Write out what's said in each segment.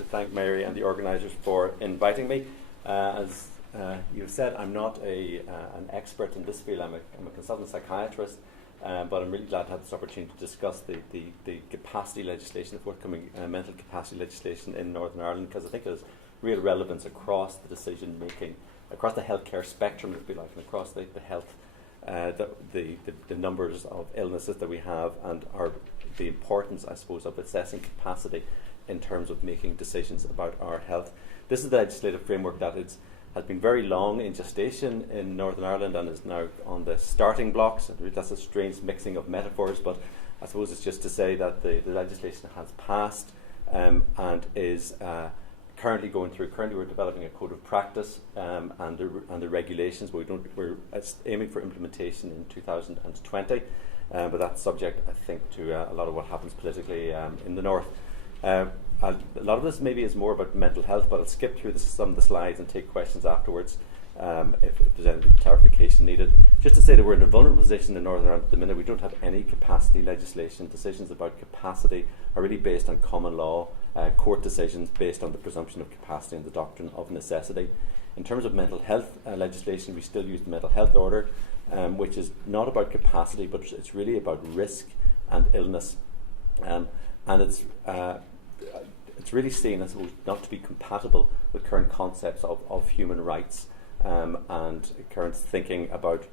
to thank Mary and the organisers for inviting me. As you've said, I'm not an expert in this field. I'm a consultant psychiatrist, but I'm really glad to have this opportunity to discuss the capacity legislation, the forthcoming mental capacity legislation in Northern Ireland, because I think it has real relevance across the decision making, across the healthcare spectrum, if you like, and across the health, the numbers of illnesses that we have, and the importance, I suppose, of assessing capacity in terms of making decisions about our health. This is the legislative framework that has been very long in gestation in Northern Ireland and is now on the starting blocks. That's a strange mixing of metaphors, but I suppose it's just to say that the legislation has passed and is currently going through. Currently, we're developing a code of practice and the regulations. We're aiming for implementation in 2020, but that's subject, I think, to a lot of what happens politically in the north. A lot of this maybe is more about mental health, but I'll skip through some of the slides and take questions afterwards if there's any clarification needed. Just to say that we're in a vulnerable position in Northern Ireland at the minute. We don't have any capacity legislation. Decisions about capacity are really based on common law, court decisions based on the presumption of capacity and the doctrine of necessity. In terms of mental health legislation, we still use the mental health order, which is not about capacity, but it's really about risk and illness. And it's really seen, I suppose, not to be compatible with current concepts of human rights and current thinking about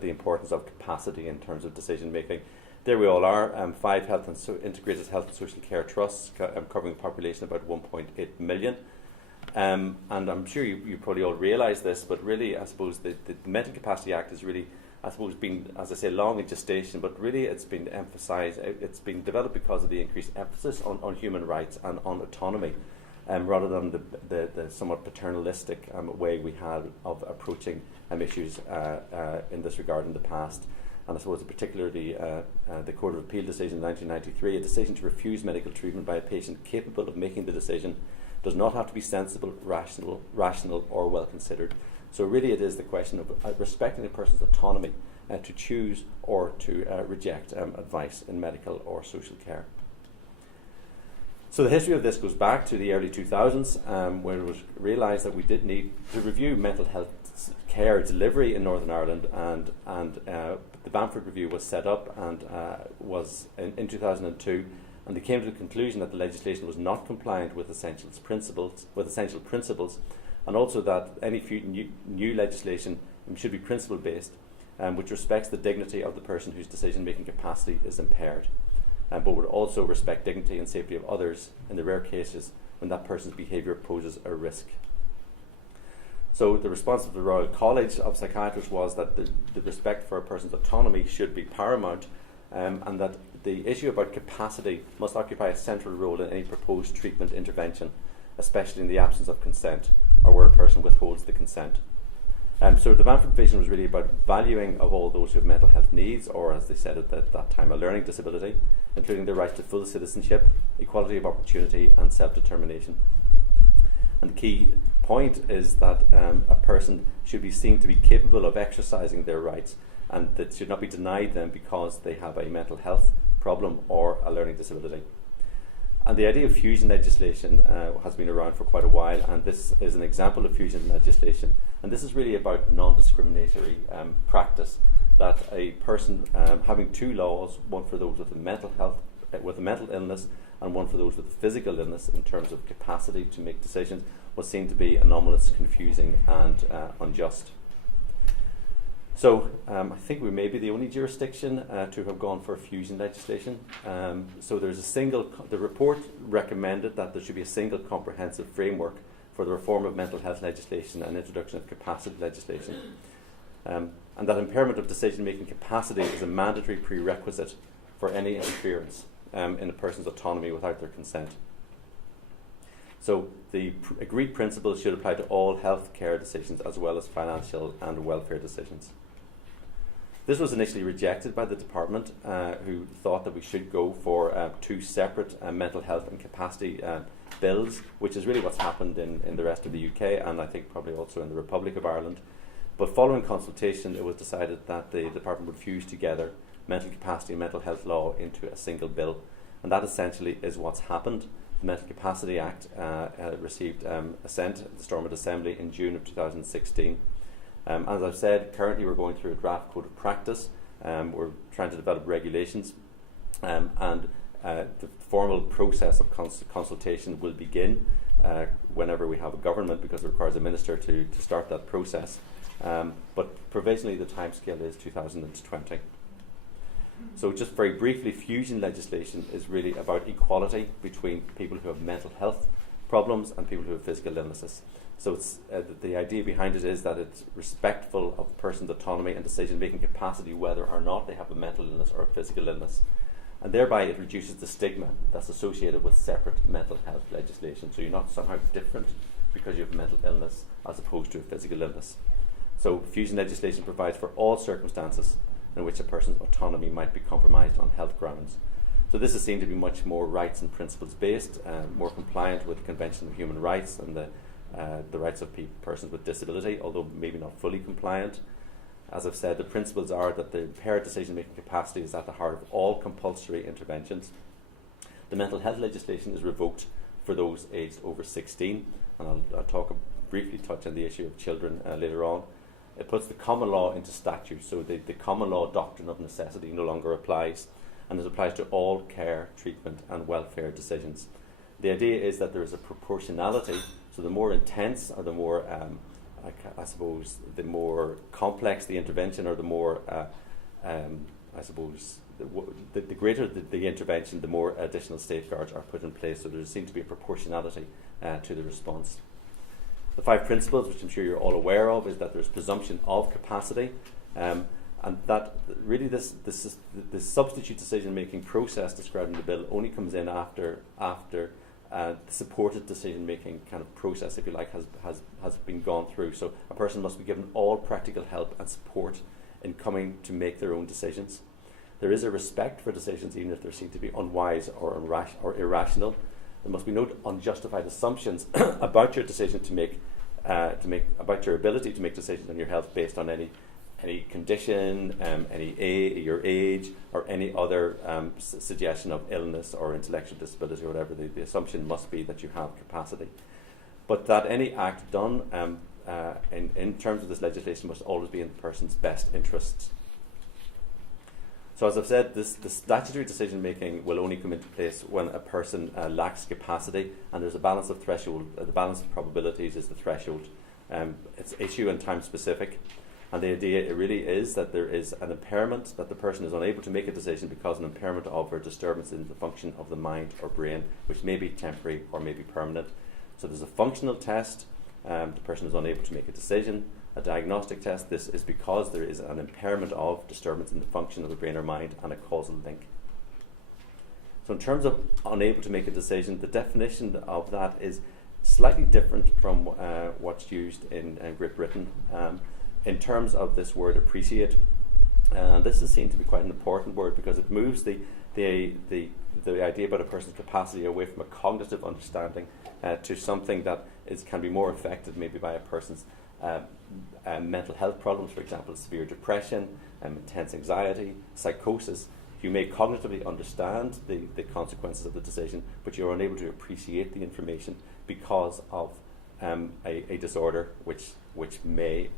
the importance of capacity in terms of decision making. There we all are, 5 health and integrated health and social care trusts covering a population of about 1.8 million. And I'm sure you probably all realise this, but really, I suppose, the Mental Capacity Act is really, I suppose, been, as I say, long in gestation, but really it's been emphasised, it's been developed because of the increased emphasis on human rights and on autonomy, rather than the somewhat paternalistic way we had of approaching issues in this regard in the past. And I suppose particularly the Court of Appeal decision in 1993, a decision to refuse medical treatment by a patient capable of making the decision does not have to be sensible, rational or well considered. So really it is the question of respecting a person's autonomy to choose or to reject advice in medical or social care. So the history of this goes back to the early 2000s, where it was realised that we did need to review mental health care delivery in Northern Ireland, and the Bamford Review was set up and was in 2002, and they came to the conclusion that the legislation was not compliant with essential principles, and also that any new legislation should be principle-based, which respects the dignity of the person whose decision-making capacity is impaired, but would also respect dignity and safety of others in the rare cases when that person's behaviour poses a risk. So the response of the Royal College of Psychiatrists was that the respect for a person's autonomy should be paramount, and that the issue about capacity must occupy a central role in any proposed treatment intervention, especially in the absence of consent or where a person withholds the consent. So the Bamford vision was really about valuing of all those who have mental health needs, or as they said at that time, a learning disability, including the right to full citizenship, equality of opportunity and self-determination. And the key point is that a person should be seen to be capable of exercising their rights, and that should not be denied them because they have a mental health problem or a learning disability. And the idea of fusion legislation has been around for quite a while, and this is an example of fusion legislation. And this is really about non-discriminatory practice, that a person having 2 laws, one for those with a mental health, with a mental illness, and one for those with a physical illness in terms of capacity to make decisions, was seen to be anomalous, confusing and unjust. So I think we may be the only jurisdiction to have gone for fusion legislation. So there's the report recommended that there should be a single comprehensive framework for the reform of mental health legislation and introduction of capacity legislation. And that impairment of decision-making capacity is a mandatory prerequisite for any interference in a person's autonomy without their consent. So the agreed principles should apply to all health care decisions as well as financial and welfare decisions. This was initially rejected by the department, who thought that we should go for 2 separate mental health and capacity bills, which is really what's happened in the rest of the UK and I think probably also in the Republic of Ireland. But following consultation, it was decided that the department would fuse together mental capacity and mental health law into a single bill, and that essentially is what's happened. the Mental Capacity Act received assent at the Stormont Assembly in June of 2016. As I've said, currently we're going through a draft code of practice. We're trying to develop regulations, and the formal process of consultation will begin whenever we have a government, because it requires a minister to start that process. But provisionally the timescale is 2020. So just very briefly, fusion legislation is really about equality between people who have mental health problems and people who have physical illnesses. So it's, the idea behind it is that it's respectful of a person's autonomy and decision-making capacity, whether or not they have a mental illness or a physical illness. And thereby it reduces the stigma that's associated with separate mental health legislation. So you're not somehow different because you have a mental illness as opposed to a physical illness. So fusion legislation provides for all circumstances in which a person's autonomy might be compromised on health grounds. So this is seen to be much more rights and principles based, more compliant with the Convention of Human Rights and the rights of persons with disability, although maybe not fully compliant. As I've said, the principles are that the impaired decision-making capacity is at the heart of all compulsory interventions. The mental health legislation is revoked for those aged over 16, and I'll briefly touch on the issue of children later on. It puts the common law into statute, so the common law doctrine of necessity no longer applies, and it applies to all care, treatment and welfare decisions. The idea is that there is a proportionality, so the more intense or the more, I suppose, the more complex the intervention, or the more, I suppose, the greater the intervention, the more additional safeguards are put in place, so there seems to be a proportionality to the response. The 5 principles, which I'm sure you're all aware of, is that there's presumption of capacity, and that really this substitute decision-making process described in the bill only comes in after the supported decision-making kind of process, if you like, has been gone through. So a person must be given all practical help and support in coming to make their own decisions. There is a respect for decisions, even if they seem to be unwise or irrational. There must be no unjustified assumptions about your decision to make about your ability to make decisions on your health based on any condition, your age, or any other suggestion of illness or intellectual disability or whatever. The assumption must be that you have capacity, but that any act done in terms of this legislation must always be in the person's best interests. So as I've said, the statutory decision-making will only come into place when a person lacks capacity, and there's a balance of threshold. The balance of probabilities is the threshold. It's issue and time specific, and the idea it really is that there is an impairment, that the person is unable to make a decision because of an impairment of or disturbance in the function of the mind or brain, which may be temporary or may be permanent. So there's a functional test. The person is unable to make a decision. A diagnostic test, this is because there is an impairment of disturbance in the function of the brain or mind and a causal link. So in terms of unable to make a decision, the definition of that is slightly different from what's used in Great Britain. In terms of this word appreciate, this is seen to be quite an important word because it moves the idea about a person's capacity away from a cognitive understanding to something that can be more affected maybe by a person's mental health problems, for example, severe depression, intense anxiety, psychosis. You may cognitively understand the consequences of the decision, but you're unable to appreciate the information because of a disorder which may,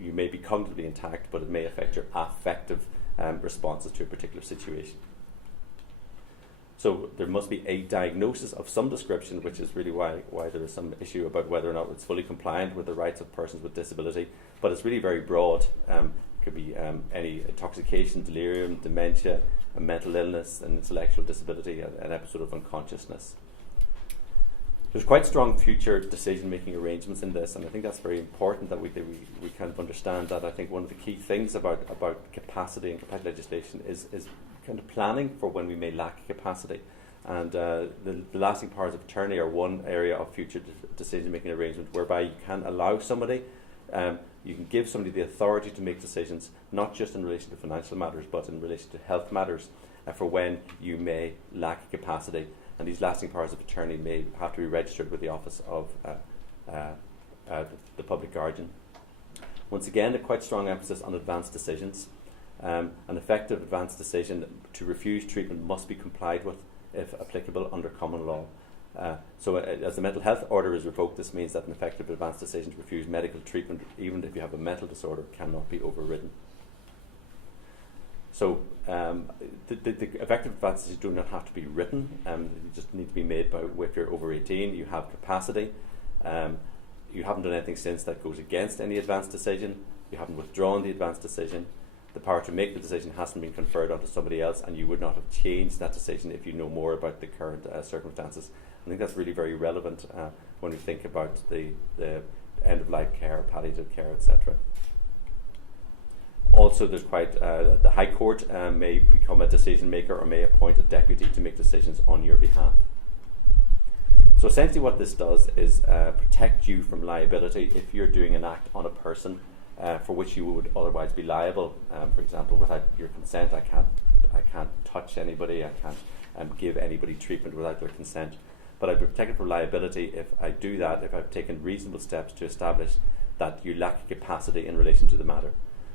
you may be cognitively intact, but it may affect your affective responses to a particular situation. So there must be a diagnosis of some description, which is really why there is some issue about whether or not it's fully compliant with the rights of persons with disability. But it's really very broad. It could be any intoxication, delirium, dementia, a mental illness, an intellectual disability, an episode of unconsciousness. There's quite strong future decision-making arrangements in this, and I think that's very important that we kind of understand that. I think one of the key things about capacity and capacity legislation is kind of planning for when we may lack capacity. And the lasting powers of attorney are one area of future decision-making arrangement whereby you can allow somebody, you can give somebody the authority to make decisions, not just in relation to financial matters, but in relation to health matters, for when you may lack capacity. And these lasting powers of attorney may have to be registered with the Office of the Public Guardian. Once again, a quite strong emphasis on advanced decisions. An effective advanced decision to refuse treatment must be complied with if applicable, under common law. So as the mental health order is revoked, this means that an effective advance decision to refuse medical treatment, even if you have a mental disorder, cannot be overridden. So the effective advance decisions do not have to be written. You just need to be made by, if you're over 18, you have capacity. You haven't done anything since that goes against any advance decision. You haven't withdrawn the advance decision. The power to make the decision hasn't been conferred onto somebody else, and you would not have changed that decision if you know more about the current circumstances. I think that's really very relevant when we think about the end-of-life care, palliative care, etc. Also, there's quite the High Court may become a decision maker or may appoint a deputy to make decisions on your behalf. So essentially what this does is protect you from liability if you're doing an act on a person for which you would otherwise be liable. For example, without your consent, I can't touch anybody, I can't give anybody treatment without their consent. But I'd be protected from liability if I do that, if I've taken reasonable steps to establish that you lack capacity in relation to the matter.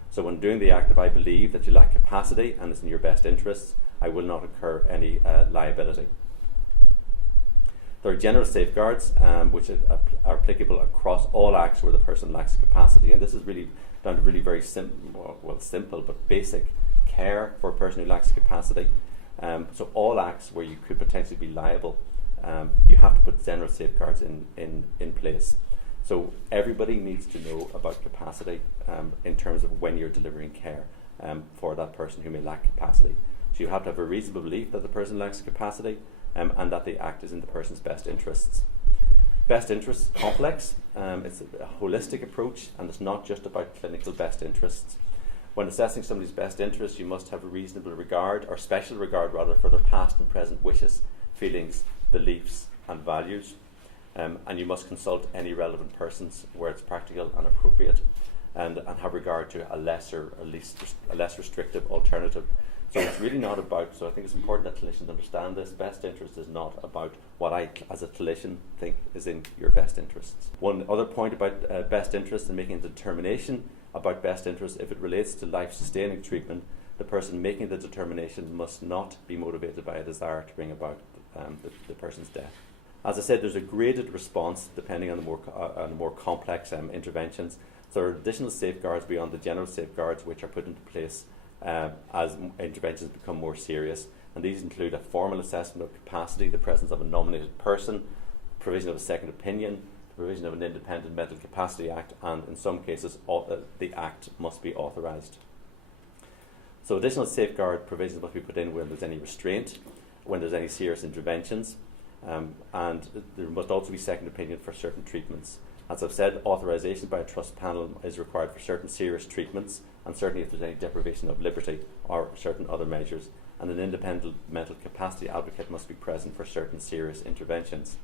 So when doing the act, if I believe that you lack capacity and it's in your best interests, I will not incur any liability. There are general safeguards which are applicable across all acts where the person lacks capacity, and this is really down to really very simple but basic care for a person who lacks capacity. So all acts where you could potentially be liable, you have to put general safeguards in place. So everybody needs to know about capacity in terms of when you're delivering care for that person who may lack capacity. So you have to have a reasonable belief that the person lacks capacity and that the act is in the person's best interests. Best interests is complex. It's a holistic approach, and it's not just about clinical best interests. When assessing somebody's best interests, you must have a reasonable regard, or special regard rather, for their past and present wishes, feelings, beliefs and values. And you must consult any relevant persons where it's practical and appropriate, and have regard to a less restrictive alternative. So it's really not about, so I think it's important that clinicians understand this, best interest is not about what I as a clinician think is in your best interests. One other point about best interest and making a determination about best interest, if it relates to life-sustaining treatment, the person making the determination must not be motivated by a desire to bring about the person's death. As I said, there's a graded response depending on the more complex interventions. So there are additional safeguards beyond the general safeguards which are put into place as interventions become more serious, and these include a formal assessment of capacity, the presence of a nominated person, provision of a second opinion, the provision of an independent mental capacity act, and in some cases the act must be authorised. So additional safeguard provisions must be put in when there's any restraint, when there's any serious interventions, and there must also be second opinion for certain treatments. As I've said, authorisation by a trust panel is required for certain serious treatments, and certainly if there's any deprivation of liberty or certain other measures, and an independent mental capacity advocate must be present for certain serious interventions.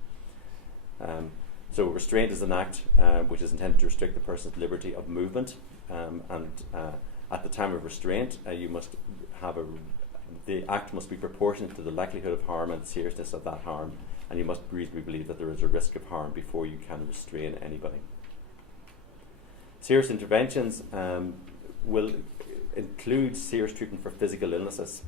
So restraint is an act which is intended to restrict the person's liberty of movement, and at the time of restraint you must have the act must be proportionate to the likelihood of harm and the seriousness of that harm, and you must reasonably believe that there is a risk of harm before you can restrain anybody. Serious interventions will include serious treatment for physical illnesses.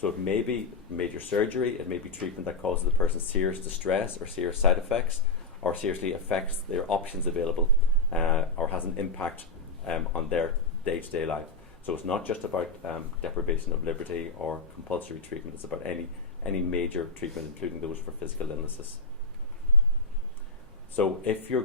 So it may be major surgery, it may be treatment that causes the person serious distress or serious side effects, or seriously affects their options available, or has an impact on their day-to-day life. So it's not just about deprivation of liberty or compulsory treatment, it's about any major treatment, including those for physical illnesses. So if your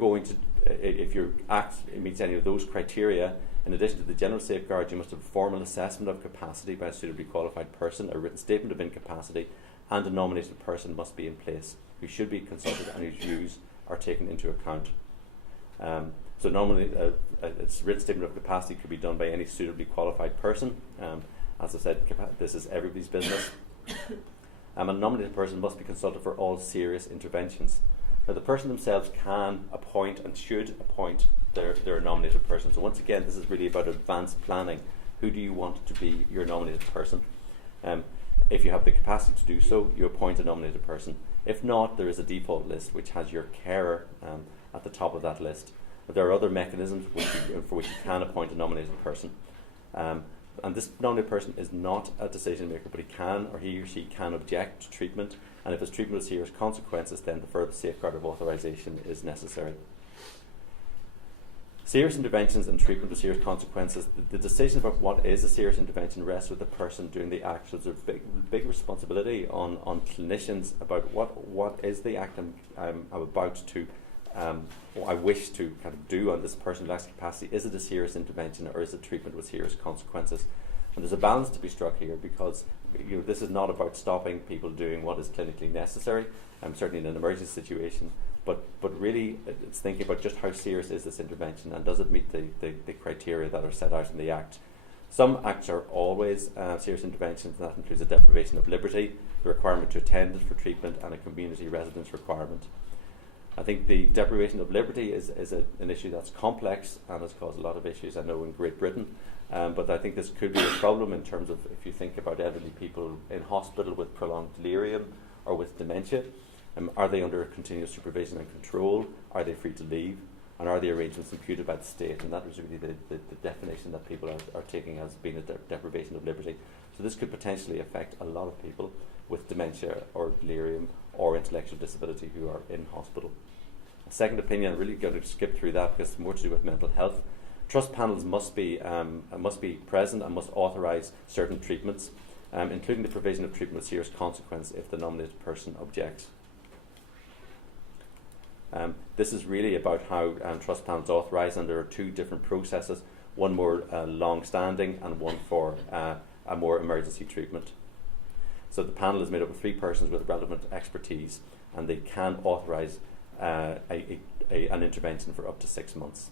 act meets any of those criteria, in addition to the general safeguards, you must have a formal assessment of capacity by a suitably qualified person, a written statement of incapacity, and a nominated person must be in place who should be consulted and whose views are taken into account. So normally a written statement of capacity could be done by any suitably qualified person. As I said, this is everybody's business. A nominated person must be consulted for all serious interventions. Now the person themselves can appoint and should appoint their nominated person. So once again, this is really about advanced planning. Who do you want to be your nominated person? If you have the capacity to do so, you appoint a nominated person. If not, there is a default list which has your carer at the top of that list. But there are other mechanisms for which you can appoint a nominated person. And this nominated person is not a decision maker, but he or she can object to treatment, and if his treatment has serious consequences, then the further safeguard of authorisation is necessary. Serious interventions and treatment with serious consequences. The decision about what is a serious intervention rests with the person doing the act. So there's a big responsibility on clinicians about what is the act I'm about to, or I wish to kind of do on this person who lacks capacity. Is it a serious intervention, or is it treatment with serious consequences? And there's a balance to be struck here, because this is not about stopping people doing what is clinically necessary, certainly in an emergency situation, but really it's thinking about just how serious is this intervention, and does it meet the criteria that are set out in the Act. Some acts are always serious interventions, and that includes a deprivation of liberty, the requirement to attend for treatment, and a community residence requirement. I think the deprivation of liberty is an issue that's complex and has caused a lot of issues, I know, in Great Britain. But I think this could be a problem in terms of if you think about elderly people in hospital with prolonged delirium or with dementia. Are they under continuous supervision and control? Are they free to leave? And are the arrangements imputed by the state? And that was really the definition that people are taking as being a deprivation of liberty. So this could potentially affect a lot of people with dementia or delirium or intellectual disability who are in hospital. A second opinion, I'm really going to skip through that because it's more to do with mental health. Trust panels must be present and must authorise certain treatments, including the provision of treatment with serious consequence if the nominated person objects. This is really about how trust panels authorise, and there are two different processes, one more long-standing and one for a more emergency treatment. So the panel is made up of 3 persons with relevant expertise, and they can authorise an intervention for up to 6 months.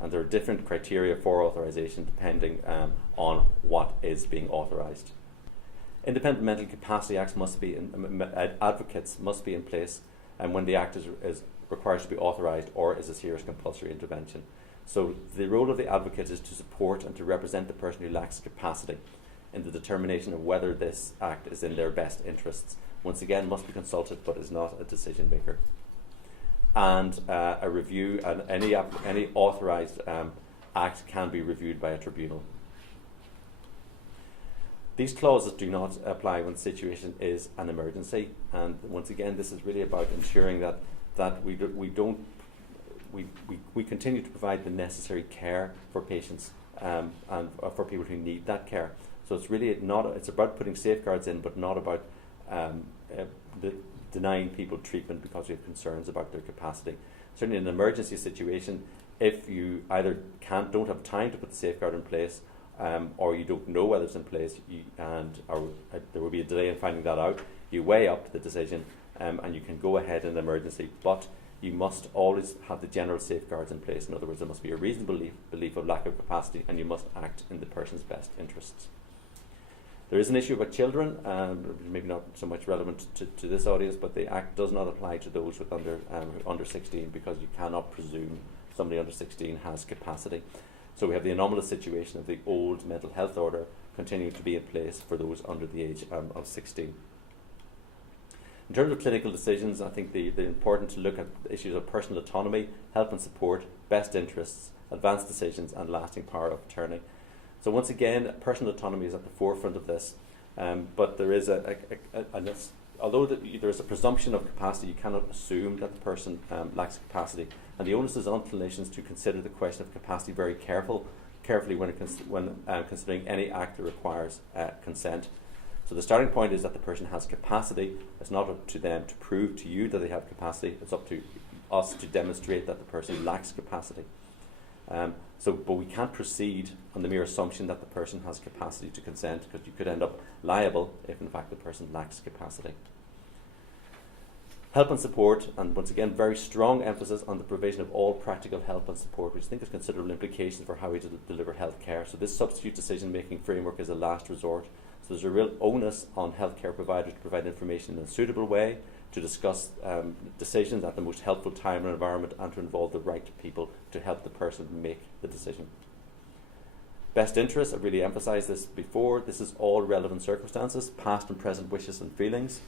And there are different criteria for authorisation depending on what is being authorised. Independent mental capacity acts must be advocates must be in place, and when the act is required to be authorised or is a serious compulsory intervention. So the role of the advocate is to support and to represent the person who lacks capacity in the determination of whether this act is in their best interests. Once again, must be consulted, but is not a decision maker. And a review, and any authorised act can be reviewed by a tribunal. These clauses do not apply when the situation is an emergency, and once again, this is really about ensuring that we continue to provide the necessary care for patients and for people who need that care. So it's really it's about putting safeguards in, but not about denying people treatment because we have concerns about their capacity. Certainly in an emergency situation, if you either don't have time to put the safeguard in place, or you don't know whether it's in place, or there will be a delay in finding that out, you weigh up the decision and you can go ahead in an emergency, but you must always have the general safeguards in place. In other words, there must be a reasonable belief of lack of capacity, and you must act in the person's best interests. There is an issue about children, maybe not so much relevant to this audience, but the Act does not apply to those with under 16, because you cannot presume somebody under 16 has capacity. So we have the anomalous situation of the old mental health order continuing to be in place for those under the age of 16. In terms of clinical decisions, I think they're important to look at issues of personal autonomy, help and support, best interests, advanced decisions, and lasting power of attorney. So once again, personal autonomy is at the forefront of this, but there is although there is a presumption of capacity, you cannot assume that the person lacks capacity, and the onus is on clinicians to consider the question of capacity very carefully when considering any act that requires consent. So the starting point is that the person has capacity. It's not up to them to prove to you that they have capacity. It's up to us to demonstrate that the person lacks capacity. But we can't proceed on the mere assumption that the person has capacity to consent, because you could end up liable if in fact the person lacks capacity. Help and support, and once again, very strong emphasis on the provision of all practical help and support, which I think has considerable implications for how we deliver health care. So this substitute decision-making framework is a last resort. So there's a real onus on healthcare providers to provide information in a suitable way, to discuss decisions at the most helpful time and environment, and to involve the right people to help the person make the decision. Best interests, I've really emphasised this before, this is all relevant circumstances, past and present wishes and feelings,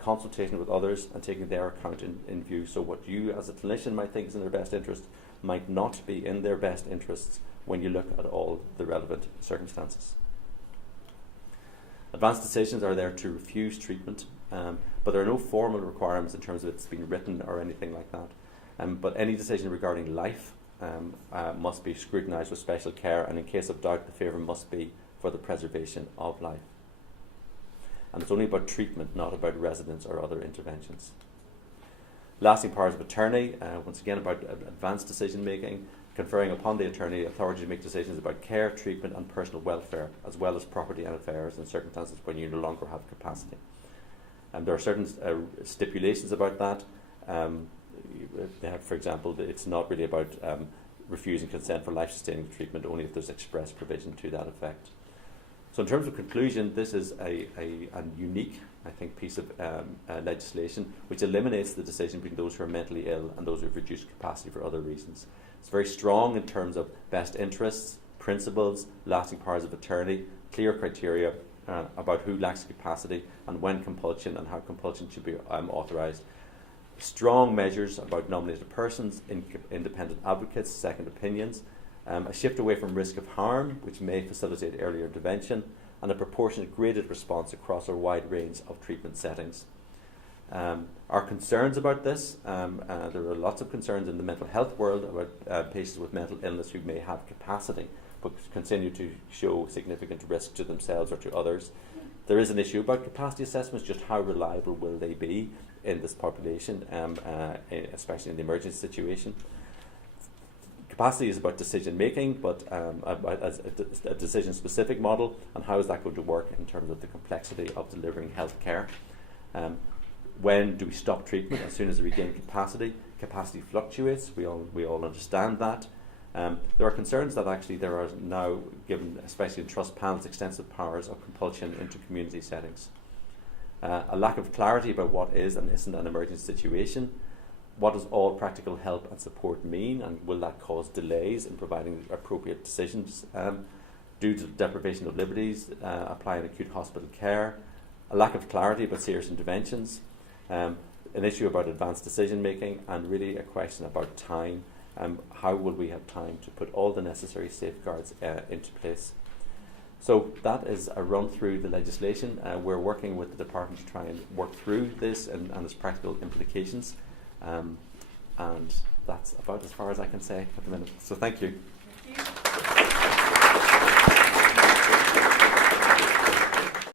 consultation with others and taking their account in view. So what you as a clinician might think is in their best interest might not be in their best interests when you look at all the relevant circumstances. Advanced decisions are there to refuse treatment, but there are no formal requirements in terms of it's been written or anything like that. But any decision regarding life must be scrutinised with special care, and in case of doubt, the favour must be for the preservation of life. And it's only about treatment, not about residence or other interventions. Lasting powers of attorney, once again about advanced decision making, conferring upon the attorney authority to make decisions about care, treatment and personal welfare, as well as property and affairs in circumstances when you no longer have capacity. There are certain stipulations about that. For example, it's not really about refusing consent for life-sustaining treatment, only if there's express provision to that effect. So in terms of conclusion, this is a unique, I think, piece of legislation which eliminates the decision between those who are mentally ill and those who have reduced capacity for other reasons. It's very strong in terms of best interests, principles, lasting powers of attorney, clear criteria about who lacks capacity and when compulsion and how compulsion should be authorised. Strong measures about nominated persons, independent advocates, second opinions, a shift away from risk of harm, which may facilitate earlier intervention, and a proportionate graded response across a wide range of treatment settings. Our concerns about this, there are lots of concerns in the mental health world about patients with mental illness who may have capacity but continue to show significant risk to themselves or to others. There is an issue about capacity assessments, just how reliable will they be in this population, especially in the emergency situation. Capacity is about decision making, but about a decision specific model, and how is that going to work in terms of the complexity of delivering health care. When do we stop treatment? As soon as we regain capacity. Capacity fluctuates, we all understand that. There are concerns that actually there are now given, especially in trust panels, extensive powers of compulsion into community settings. A lack of clarity about what is and isn't an emergency situation. What does all practical help and support mean, and will that cause delays in providing appropriate decisions due to deprivation of liberties, applying acute hospital care, a lack of clarity about serious interventions, an issue about advanced decision making, and really a question about time. How will we have time to put all the necessary safeguards into place? So that is a run through the legislation. We're working with the department to try and work through this and its practical implications. And that's about as far as I can say at the minute. So thank you. Thank you.